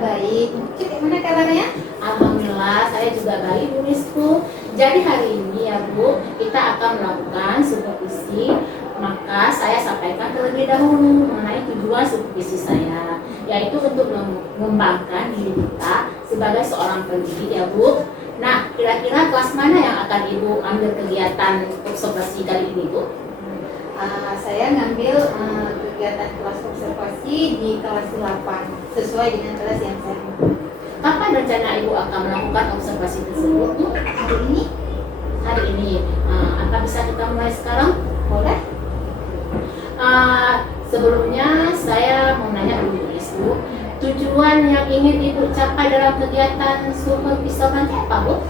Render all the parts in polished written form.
baik. Cik, gimana kabarnya? Alhamdulillah, saya juga baik, Bu Rizku. Jadi hari ini ya Bu, kita akan melakukan supervisi. Maka saya sampaikan terlebih dahulu mengenai tujuan supervisi saya, yaitu untuk mengembangkan diri kita sebagai seorang pendidik ya Bu. Nah, kira-kira kelas mana yang akan Ibu ambil kegiatan observasi kali ini Bu? Saya ngambil kegiatan kelas observasi di kelas 8 sesuai dengan kelas yang saya mau. Kapan rencana Ibu akan melakukan observasi tersebut Bu? Hari ini? Hari ini. Apa bisa kita mulai sekarang? Boleh? Sebelumnya saya mau nanya dulu Ibu, tujuan yang ingin Ibu capai dalam kegiatan supervisi nanti apa Bu?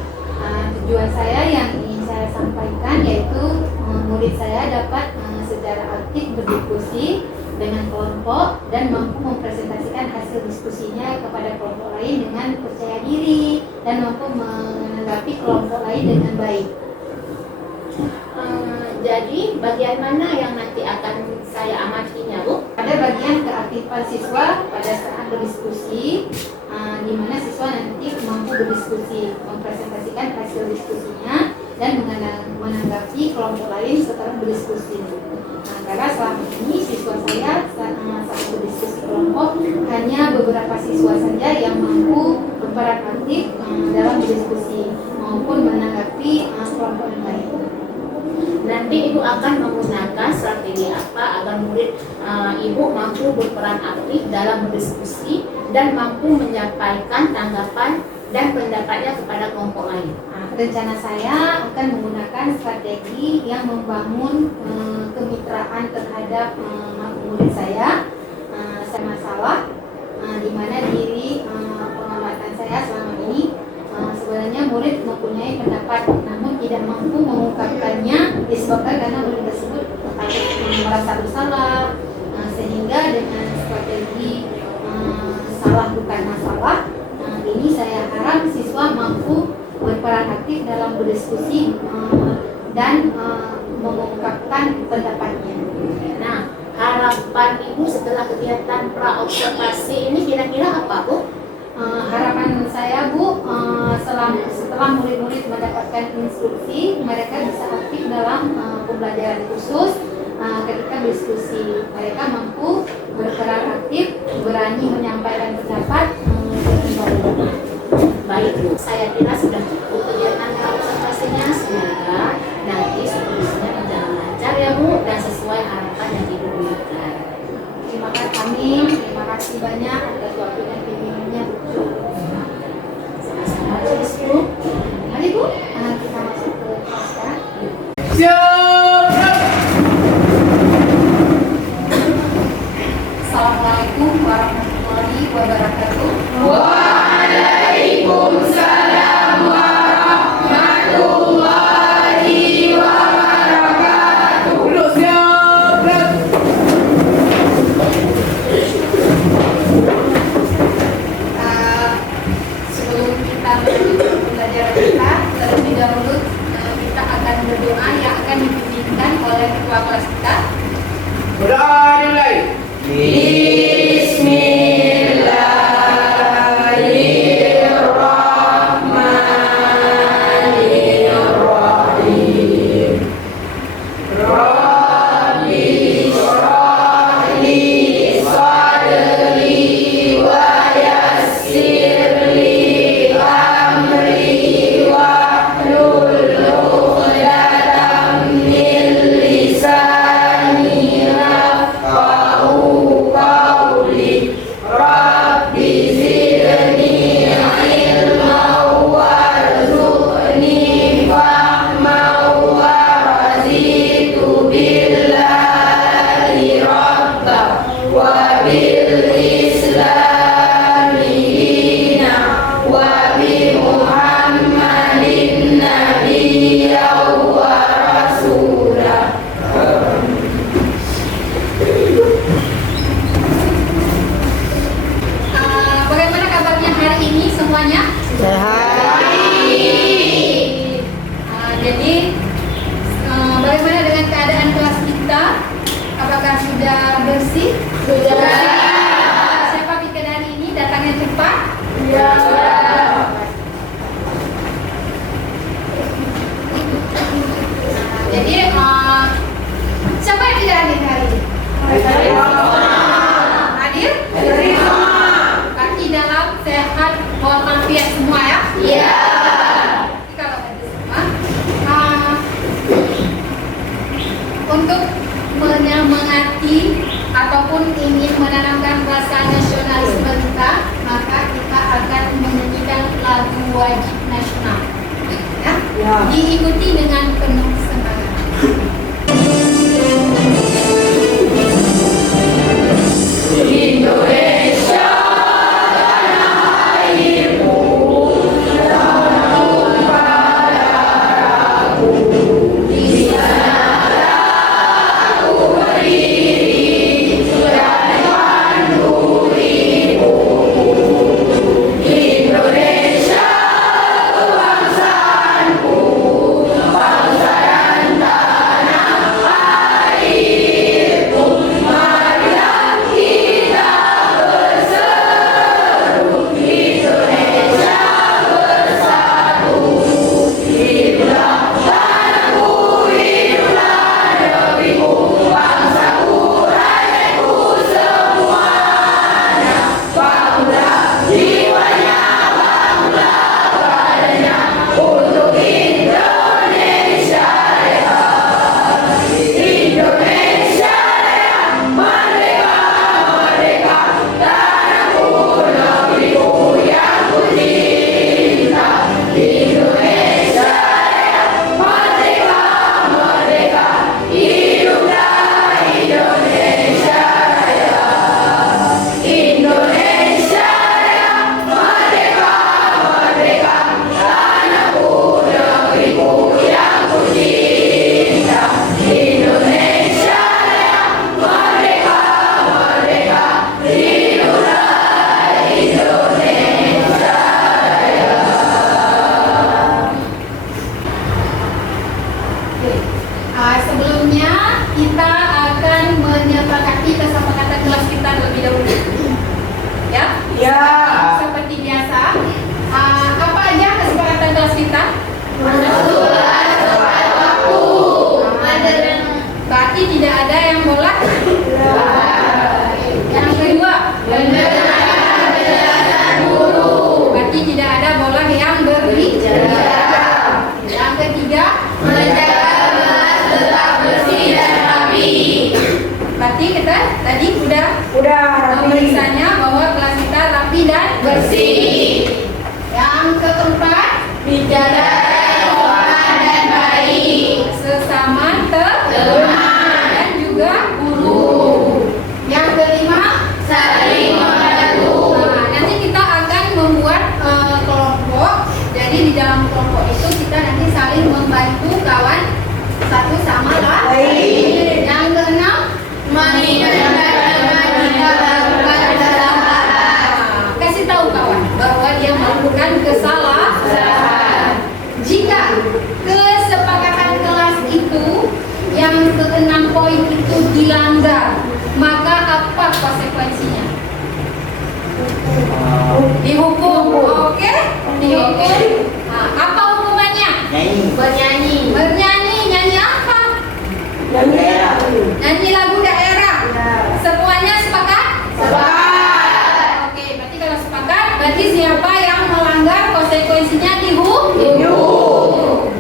Tujuan saya yang ingin saya sampaikan yaitu murid saya dapat secara aktif berdiskusi dengan kelompok dan mampu mempresentasikan hasil diskusinya kepada kelompok lain dengan percaya diri dan mampu menanggapi kelompok lain dengan baik. Jadi bagian mana yang nanti akan saya amatinya Bu? Ada bagian keaktifan siswa pada saat berdiskusi, di mana siswa nanti mampu berdiskusi, mempresentasikan hasil diskusinya dan menanggapi kelompok lain setelah berdiskusi. Karena selama ini siswa saya saat berdiskusi kelompok hanya beberapa siswa saja yang mampu berperan aktif dalam berdiskusi maupun menanggapi kelompok yang lain. Nanti Ibu akan menggunakan strategi apa agar murid Ibu mampu berperan aktif dalam berdiskusi dan mampu menyampaikan tanggapan dan pendapatnya kepada kelompok lain? Rencana saya akan menggunakan strategi yang membangun kemitraan terhadap murid saya. Masalah di mana diri pengamatan saya selama ini sebenarnya murid mempunyai pendapat namun tidak mampu mengungkapkannya disebabkan karena murid tersebut merasa bersalah, sehingga dengan strategi salah bukan masalah ini saya harap siswa mampu berperan aktif dalam berdiskusi dan mengungkapkan pendapatnya. Nah, harapan Ibu setelah kegiatan pra-observasi ini kira-kira apa Bu? Harapan saya Bu, setelah murid-murid mendapatkan instruksi, mereka bisa aktif dalam pembelajaran khusus. Ketika berdiskusi, mereka mampu berperan aktif, berani menyampaikan pendapat dengan baik. Baik Bu, saya kira sudah cukup kegiatan pra-observasinya. Semoga nanti supervisinya berjalan lancar ya Bu dan sesuai harapan yang Ibu berikan. Terima kasih banyak atas waktu dan bimbingannya Bu. Sama-sama Bu. Mari Bu, kita masuk ke kelas sekarang. Assalamualaikum warahmatullahi wabarakatuh. Waalaikumsalam warahmatullahi wabarakatuh. Sebelum kita melanjutkan pembelajaran kita, terlebih dahulu kita akan berdoa yang akan dipimpinkan oleh ketua kelas kita. Berdoa dimulai. Bismillahirrahmanirrahim. Rabbi shrah li sadri wa yassir li amri wahlul 'uqdatam min lisani yafqahu qawli. Rabbi zidni ilman warzuqni fahman waraditu billahi rabba wa bil islami dina wa bi muhammadin nabiyya wa rasulah. Bagaimana kabarnya hari ini semuanya? Jadi bagaimana dengan keadaan kelas kita? Apakah sudah bersih? Sudah. Siapa pikir hari ini datangnya cepat? cepat? Ya. Jadi siapa yang tidak hadir hari ini? Hadir? Kaki dalam sehat walafiat semua ya? Iya. Jadi kalau hadir semua, untuk menyemangati ataupun ingin menanamkan rasa nasionalisme kita, maka kita akan menyanyikan lagu wajib nasional. Ya? Diikuti dengan penuh semangat. Indonesia tanah airku, tanahku pada aku. Di sana aku berdiri dan pandu ibuku. Indonesia kebangsaanku, bangsa dan tanah airku. Marilah kita berseru, Indonesia bersatu. Hiduplah tanahku, hiduplah negeriku, bangsaku, rakyatku semuanya. Bangunlah jiwanya, bangunlah badannya untuk Indonesia Raya. Indonesia Raya, merdeka, merdeka, tanahku, negeriku yang ku cinta. Indonesia Raya, merdeka, merdeka, hiduplah Indonesia Raya. Indonesia Raya, merdeka, merdeka, tanahku, negeriku yang ku cinta. Indonesia Raya, merdeka, merdeka, hiduplah Indonesia Raya. Sebelumnya kita akan menyepakati kesepakatan kelas kita terlebih dahulu. Ya? Ya. Seperti biasa. Apa aja kesepakatan kelas kita? Sholat tepat waktu. Berarti tidak ada yang bola. Yang kedua, Mendengarkan penjelasan guru. berarti tidak ada bola yang berbicara. Yang ketiga, Menjaga kelas tetap bersih dan rapi. berarti kita tadi udah Udah memeriksanya bahwa kelas kita rapi dan bersih. Yang keempat, Bicara yang sopan dan baik. sesama Teman dan juga guru. Yang kelima, saling membantu. nanti kita akan membuat kelompok. Jadi di dalam kelompok itu kita nanti saling membantu kawan satu sama lain. Yang keenam, Mengingatkan teman jika melakukan kesalahan. kasih tahu kawan bahwa dia melakukan kesalahan. Jika kesepakatan kelas itu yang keenam poin itu dilanggar, maka apa konsekuensinya? Dihukum. Oke? Dihukum. Apa hukumannya? Bernyanyi. Bernyanyi. Nyanyi apa? Nyanyi lagu daerah. Semuanya sepakat? Sepakat. Oke, berarti kalau sepakat, berarti siapa yang melanggar konsekuensinya dihukum.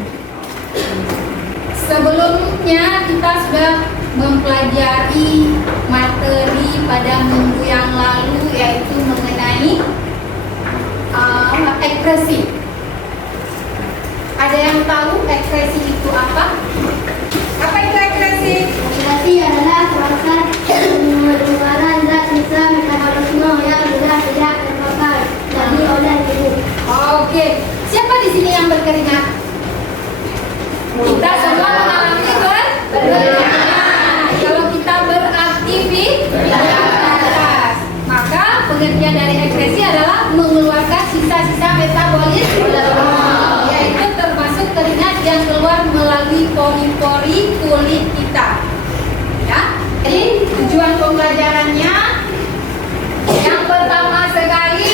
Sebelumnya kita sudah mempelajari materi pada minggu yang lalu, yaitu mengenai ekspresi. Ada yang tahu ekspresi itu apa? Apa itu ekspresi? Ekspresi adalah proses pengeluaran zat sisa metabolisme yang sudah tidak terpakai lagi oleh tubuh. Oke, siapa di sini yang berkeringat? Kita semua mengalami berkeringat. Kalau kita beraktivitas, maka pengertian dari ekspresi adalah mengeluarkan sisa-sisa metabolisme, yaitu termasuk keringat yang keluar melalui pori-pori kulit kita. Ya, jadi tujuan pembelajarannya yang pertama sekali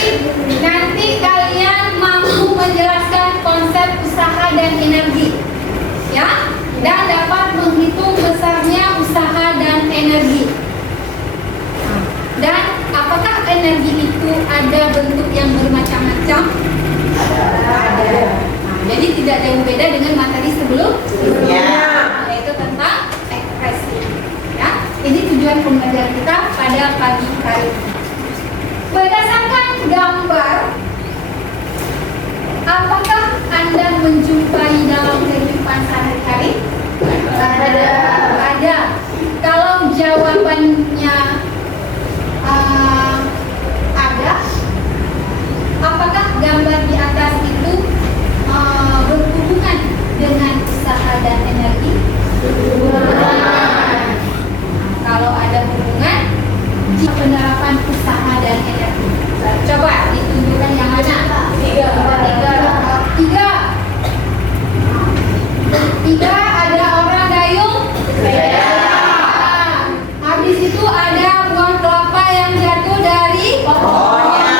besarnya usaha dan energi. Nah, dan apakah energi itu ada bentuk yang bermacam-macam? Ada. Nah, jadi tidak jauh beda dengan materi sebelumnya, yaitu tentang ekspresi. Ya, ini tujuan pembelajaran kita pada pagi hari ini. Berdasarkan gambar, apakah Anda menjumpai dalam kehidupan sehari-hari? Ada. Kalau jawabannya ada, apakah gambar di atas itu berhubungan dengan usaha dan energi? Kalau ada hubungan, penerapan usaha dan energi. Coba ditunjukkan yang mana? Tiga ada orang dayung sepeda. Habis itu ada buah kelapa yang jatuh dari pohonnya.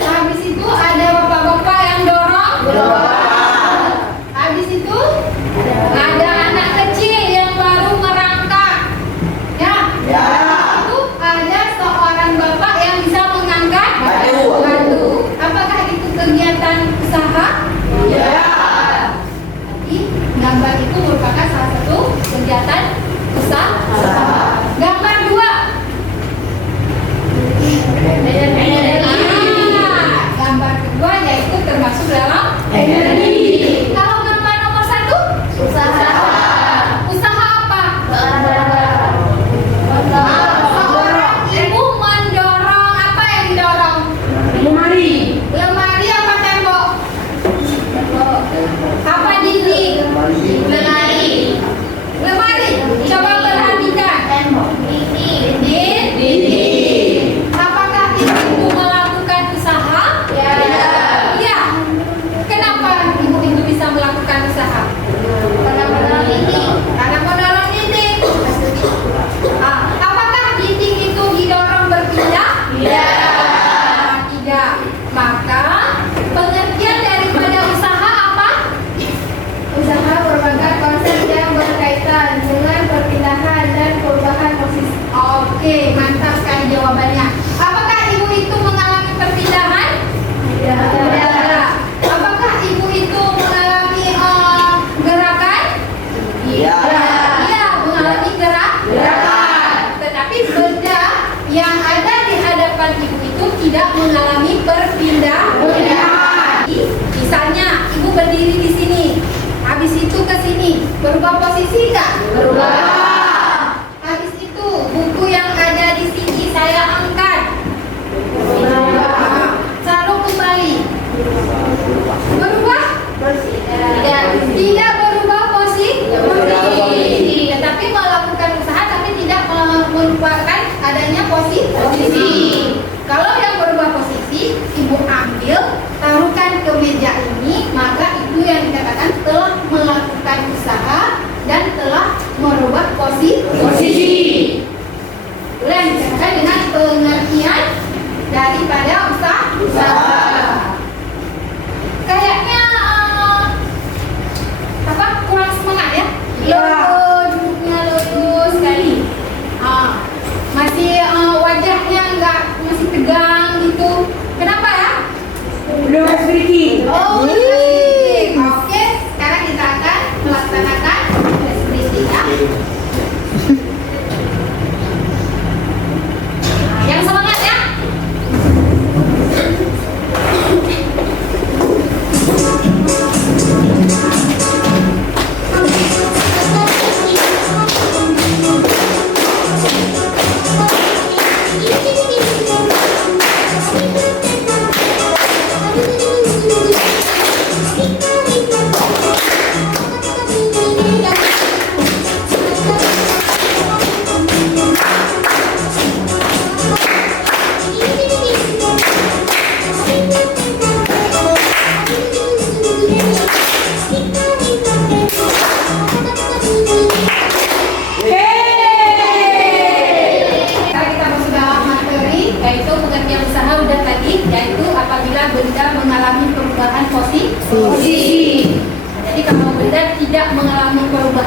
Habis itu ada bapak-bapak yang dorong gerobak. Habis itu ada anak kecil yang baru merangkak. Ya. Itu ada seorang bapak yang bisa mengangkat batu. Apakah itu kegiatan usaha? Gambar itu merupakan salah satu kegiatan usaha. Gambar 2. Gambar kedua yaitu termasuk dalam energi. Kalau gambar nomor 1, usaha. Usaha apa? Seorang ibu mendorong apa yang didorong? Lemari. Lemari apa tembok? Apa dinding? Lemari. Lemari. Coba perhatikan. Dinding. Apakah ibu melakukan usaha? Ya. Kenapa ibu itu bisa melakukan usaha? Karena mendorong dinding. Apakah dinding itu didorong berpindah? Tidak. Maka pengertian daripada usaha apa? Usaha merupakan konsep yang berkaitan dengan perpindahan dan perubahan posisi. Oke, mantap sekali jawabannya. Apakah ibu itu mengalami perpindahan? Tidak. Apakah ibu itu mengalami gerakan? Iya, mengalami gerakan. Tetapi benda yang ada di hadapan ibu itu tidak mengalami perpindahan. Misalnya, ibu berdiri di sini, habis itu ke sini, berubah posisi nggak? Berubah. Habis itu buku yang ada di sini saya angkat, taruh kembali, berubah? Tidak berubah posisi. Tetapi melakukan usaha tapi tidak melupakan adanya posisi. Kalau yang berubah posisi, ibu ambil, taruhkan ke meja ini, maka itu yang dikatakan telah melakukan usaha dan telah merubah posisi. Itulah yang dikatakan dengan pengertian daripada usaha. Kayaknya kurang semangat ya? Duduknya lurus sekali. Masih wajahnya masih tegang gitu. Kenapa ya? Belum sedikit. Oh, sedikit. Oke, sekarang kita akan melaksanakan ekspresi ya. Yang semangat ya.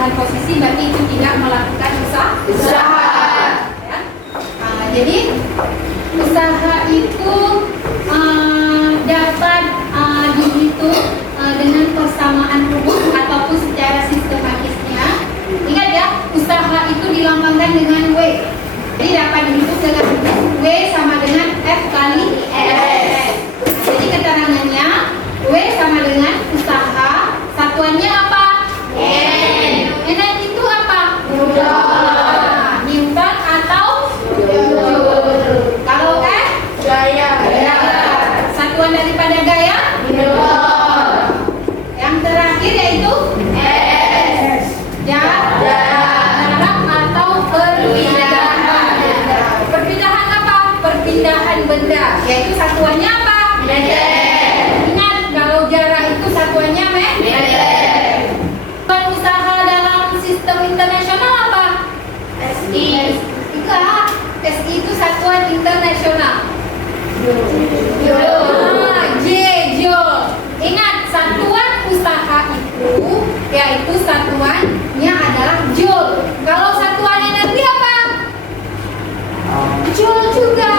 perubahan posisi berarti itu tidak melakukan usaha. Ya. Jadi usaha itu dapat dihitung dengan persamaan rumus ataupun secara sistematisnya. Ingat ya, usaha itu dilambangkan dengan W. Jadi dapat dihitung dengan W sama dengan F kali S. Jadi keterangannya W sama dengan usaha, satuannya apa? N. N itu apa? Newton atau Joule. Kalau F? Gaya. Satuan daripada gaya? Yang terakhir yaitu S. Jarak atau perpindahan. Perpindahan apa? Perpindahan benda. Yaitu satuannya apa? Meter. Ingat, kalau jarak itu satuannya meter. Usaha dalam sistem internasional apa? SI. Enggak. SI itu satuan internasional. Joule. Ingat, satuan usaha itu yaitu satuannya adalah Joule. Kalau satuan energi apa? Joule juga.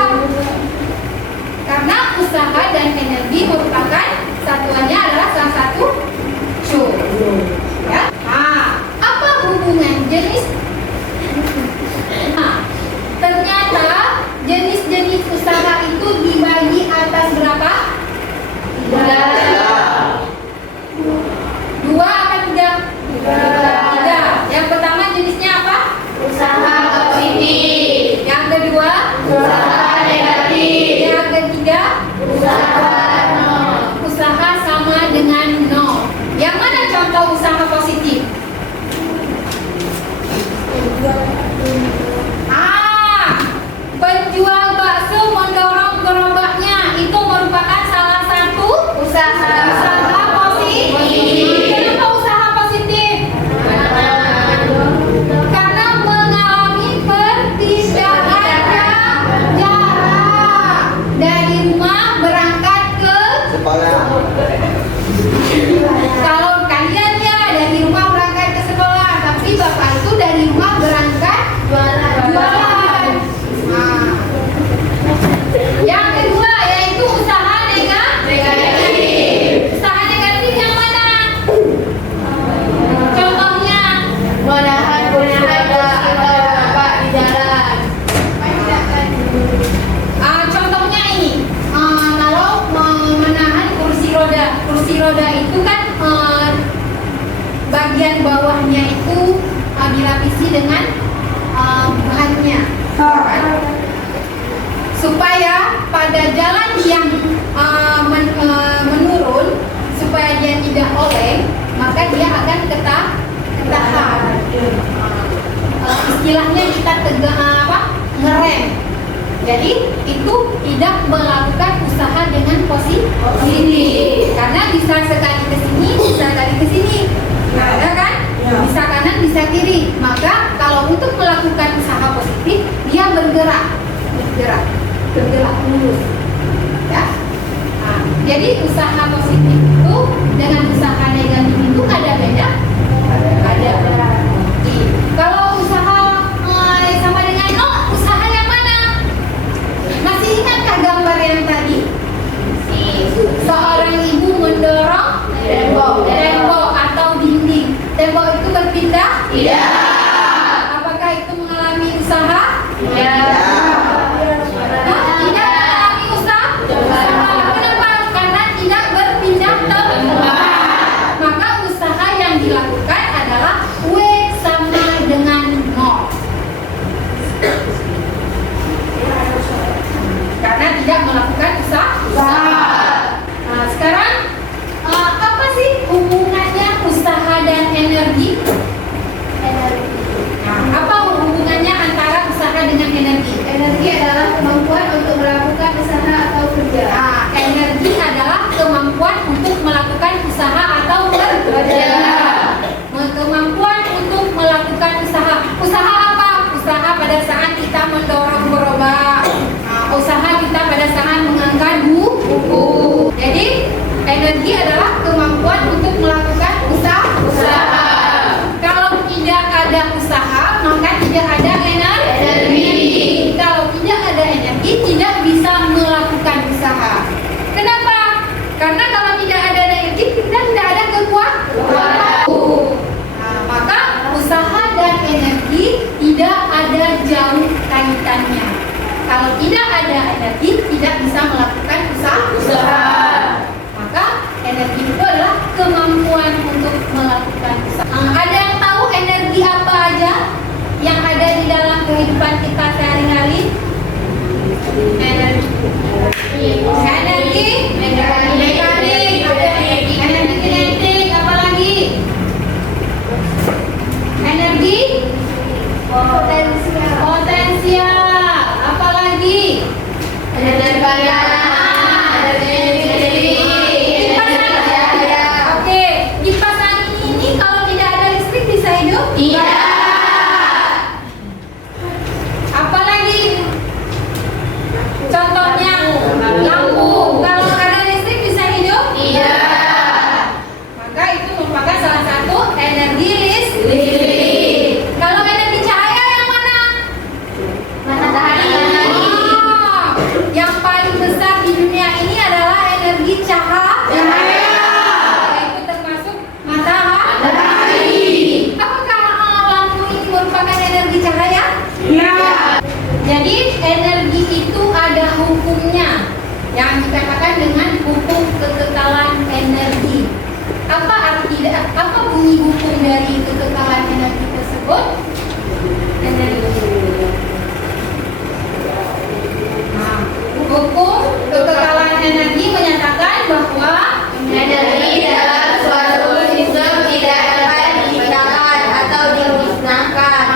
Karena usaha dan energi merupakan satuannya adalah salah satu Joule. Ya. Apa hubungan jenis? Ternyata jenis-jenis usaha itu dibagi atas berapa? 2 apa 3? Yang pertama jenisnya apa? Usaha positif. Yang kedua? Usaha negatif. Yang ketiga? Usaha sama dengan nol. Yang mana contoh usaha positif? Penjual bakso mendorong gerobaknya, itu merupakan salah satu usaha positif. Kenapa usaha positif? Karena mengalami perpindahan jarak dari rumah berangkat ke sekolah. Kalau kalian ya dari rumah berangkat ke sekolah, tapi bapak itu dari rumah berangkat jualan. Yang kedua yaitu usaha negatif. Usaha negatif yang mana? Contohnya Menahan sepeda atau bapak di jalan. contohnya ini. Kalau menahan kursi roda itu kan bagian bawahnya itu dilapisi dengan bahannya, supaya pada jalan yang menurun, supaya dia tidak oleng, maka dia akan ketahan. Istilahnya kita ngerem. Jadi itu tidak melakukan usaha dengan posisi, karena bisa sekali ke sini, bisa sekali ke sini, ada kan? Bisa kanan, bisa kiri. Maka kalau untuk melakukan usaha positif, dia bergerak lurus. Ya. Jadi usaha positif itu dengan usaha negatif itu ada beda? Ada. Kalau usaha sama dengan nol, usaha yang mana? Masih ingatkah gambar yang tadi? Seorang ibu mendorong tembok atau dinding. Tembok itu berpindah? Tidak. Apakah itu mengalami usaha? Tidak. Tidak mengalami usaha? Kenapa? Karena tidak berpindah tempat. Maka usaha yang dilakukan adalah W sama dengan nol. Karena tidak melakukan usaha. Nah, sekarang apa sih hubungannya usaha dan energi? Nah, apa hubungannya antara usaha dengan energi? Energi adalah kemampuan untuk melakukan usaha atau kerja. Nah, energi adalah kemampuan untuk melakukan usaha atau kerja. Kemampuan untuk melakukan usaha. Usaha apa? Usaha pada saat kita mendorong gerobak. Usaha kita pada saat mengangkat buku. Jadi energi adalah kemampuan untuk melakukan usaha. Kalau tidak Kalau tidak ada energi, tidak bisa melakukan usaha. Maka energi itu adalah kemampuan untuk melakukan usaha. Ada yang tahu energi apa aja yang ada di dalam kehidupan kita sehari-hari? Energi mekanik, energi kinetik, apa lagi? Energi potensial, apa lagi? Energi panas, energi Oke, kipas angin ini kalau tidak ada listrik bisa hidup? Iya. Apa lagi? Contohnya lampu. Kalau ada listrik bisa hidup? Iya. Maka itu merupakan salah satu energi listrik. Listrik. Kalau energi cahaya yang mana? Matahari. Yang paling besar di dunia ini adalah energi cahaya. Itu termasuk matahari. Apakah lampu ini merupakan energi cahaya? Iya. Jadi energi itu ada hukumnya yang dikatakan dengan hukum kekekalan energi. Apa bunyi hukum dari kekekalan energi tersebut? Nah, hukum kekekalan energi menyatakan bahwa Energi dalam suatu sistem tidak dapat diciptakan atau dimusnahkan,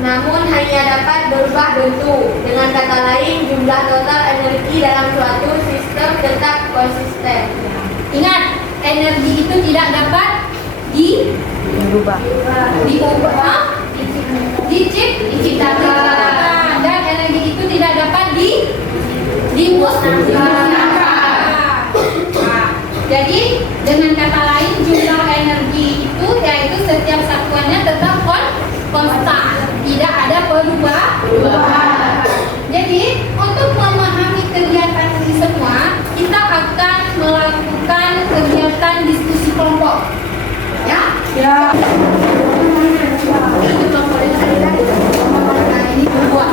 namun hanya dapat berubah bentuk. Dengan kata lain, jumlah total energi dalam suatu sistem tetap konsisten. ingat, energi itu tidak dapat diubah, diciptakan, dan energi itu tidak dapat dimusnahkan. Nah, jadi dengan kata lain jumlah energi itu yaitu setiap satuannya tetap konstan, tidak ada perubahan. Jadi untuk memahami kegiatan ini semua, kita akan melakukan kegiatan diskusi kelompok. Ya? Ya. Ini kelompok ini buat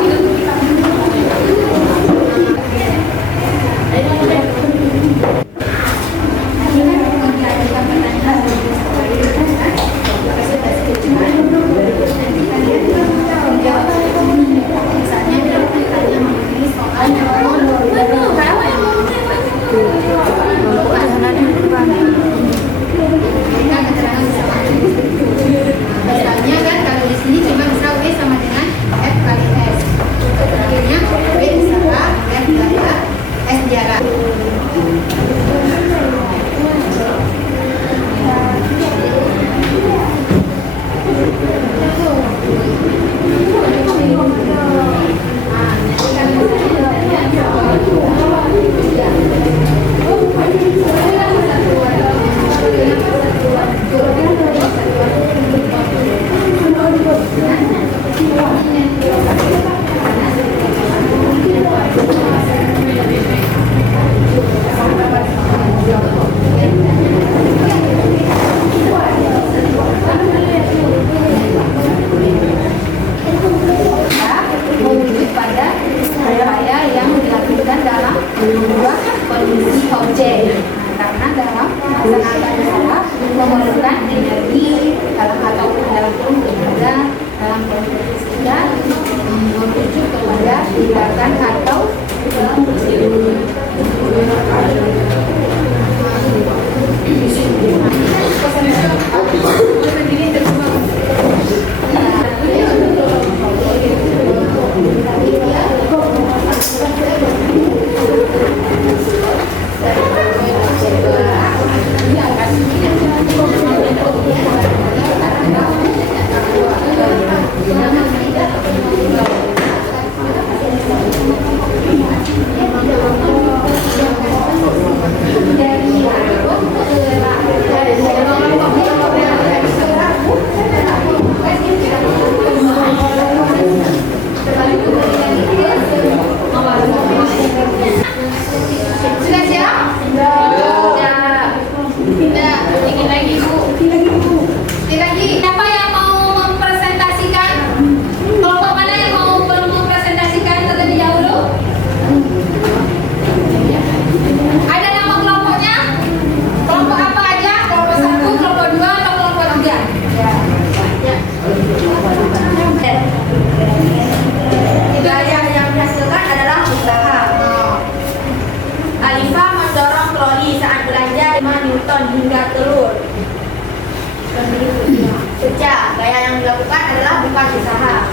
tempat usaha.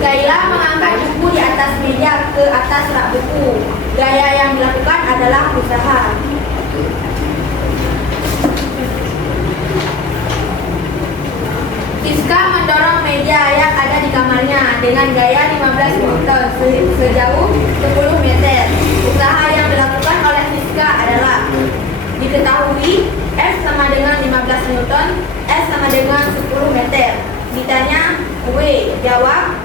Gaya mengangkat buku di atas meja ke atas rak buku. Gaya yang dilakukan adalah usaha. Siska mendorong meja yang ada di kamarnya dengan gaya 15 Newton sejauh 10 meter. Usaha yang dilakukan oleh Siska adalah diketahui F sama dengan 15 Newton, S sama dengan 10 meter. Ditanya W, jawab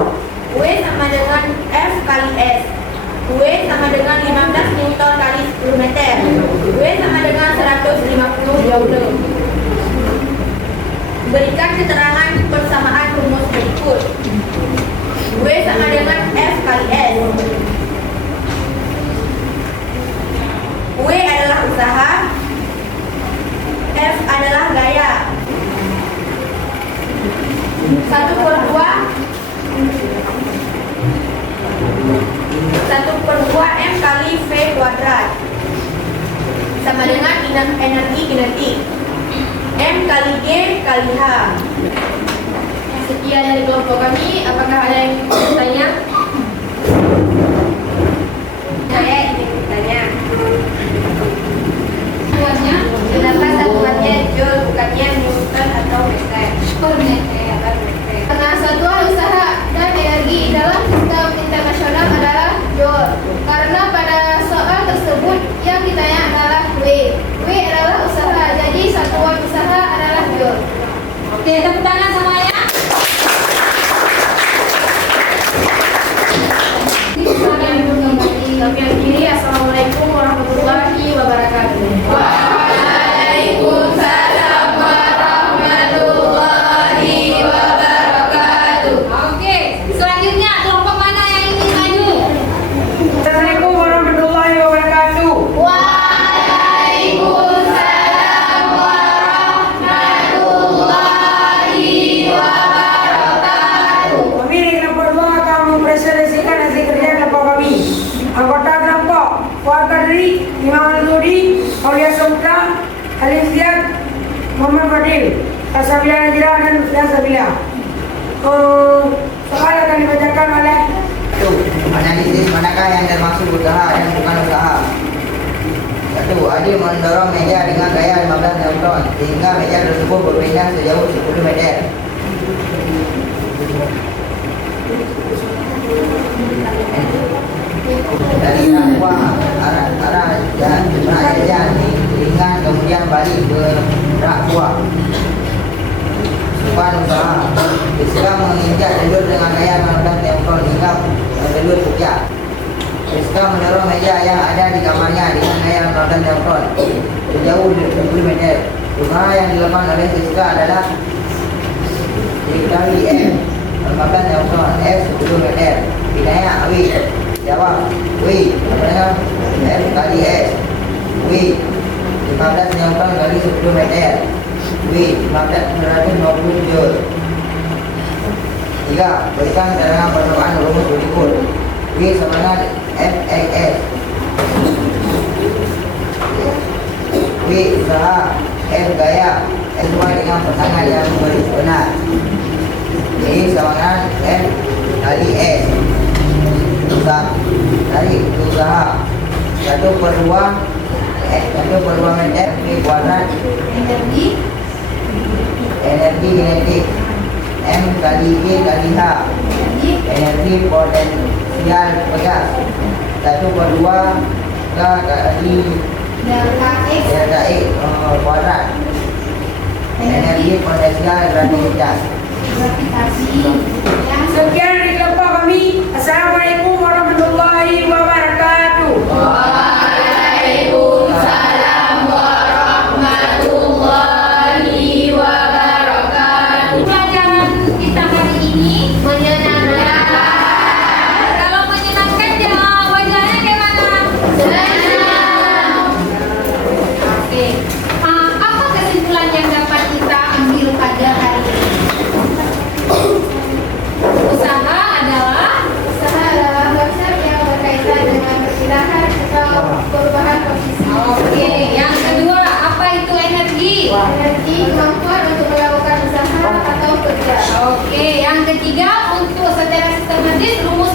W sama dengan F kali S. W sama dengan 15 Newton kali 10 meter. W sama dengan 150 Joule. Berikan keterangan persamaan rumus berikut. W sama dengan F kali S. W adalah usaha, F adalah gaya. 1/2 M kali V kuadrat sama dengan energi kinetik M kali G kali H. Sekian dari kelompok kami. Apakah ada yang bertanya? Saya ingin bertanya. Tuannya Kenapa satuannya joule bukannya Newton atau meter? per meter. Karena satuan usaha dan energi dalam sistem internasional adalah joule. Karena pada soal tersebut yang ditanya adalah W. W adalah usaha, jadi satuan usaha adalah joule. Oke, tepuk tangan semuanya. Silakan ibu kembali. Kami akhiri. Assalamualaikum warahmatullahi wabarakatuh. Waalaikumsalam warahmatullahi wabarakatuh. Oke, selanjutnya kelompok mana yang ingin maju? Assalamualaikum warahmatullahi wabarakatuh. Waalaikumsalam warahmatullahi wabarakatuh. Kami di kelompok 2 akan mempresentasikan hasil kerja kelompok kami. Anggota kelompok Fuad Kadri, Imam Al-Nuri, Aulia Samudra, Alif Ziyad, Muhammad Fadil, Asabila Najira dan Asabila. Soal akan dibacakan oleh Analisis manakah yang termasuk usaha dan bukan usaha. 1. Adi mendorong meja dengan gaya 15 Newton sehingga meja tersebut berpindah sejauh 10 meter. Dari rak arah dan jalan ringan kemudian balik ke rak buah. Bukan usaha. Siska menginjak telur dengan gaya 15 Newton hingga telur pecah. Siska mendorong meja yang ada di kamarnya dengan gaya 15 Newton sejauh 20 meter. Usaha yang dilakukan oleh Siska adalah diketahui M 15 Newton, S 10 meter. Ditanya W, jawab W adalah M kali S. W 15 Newton kali 10 meter. W 150 Joule. 3. Berikan keterangan persamaan rumus berikut. W sama dengan FXS. W usaha, F gaya, sesuai dengan pasangan yang benar. Jadi sama dengan M kali S. Usaha dari usaha 1/2 meter V kuadrat energi kinetik M kali G kali H. Energi potensial pegas 1/2 K kali Delta X delta X kuadrat. Energi potensial gravitasi. gravitasi. Ya, sekian dari kelompok kami. Assalamualaikum warahmatullahi wabarakatuh. Waalaikumsalam warahmatullahi wabarakatuh. Pelajaran kita hari ini Menyenangkan. kalau menyenangkan ya wajahnya kayak mana? Senang. Oke. Apa kesimpulan yang dapat kita ambil pada hari ini? Usaha adalah Usaha adalah konsep yang berkaitan dengan perpindahan atau Oke, yang ketiga untuk secara sistematis rumus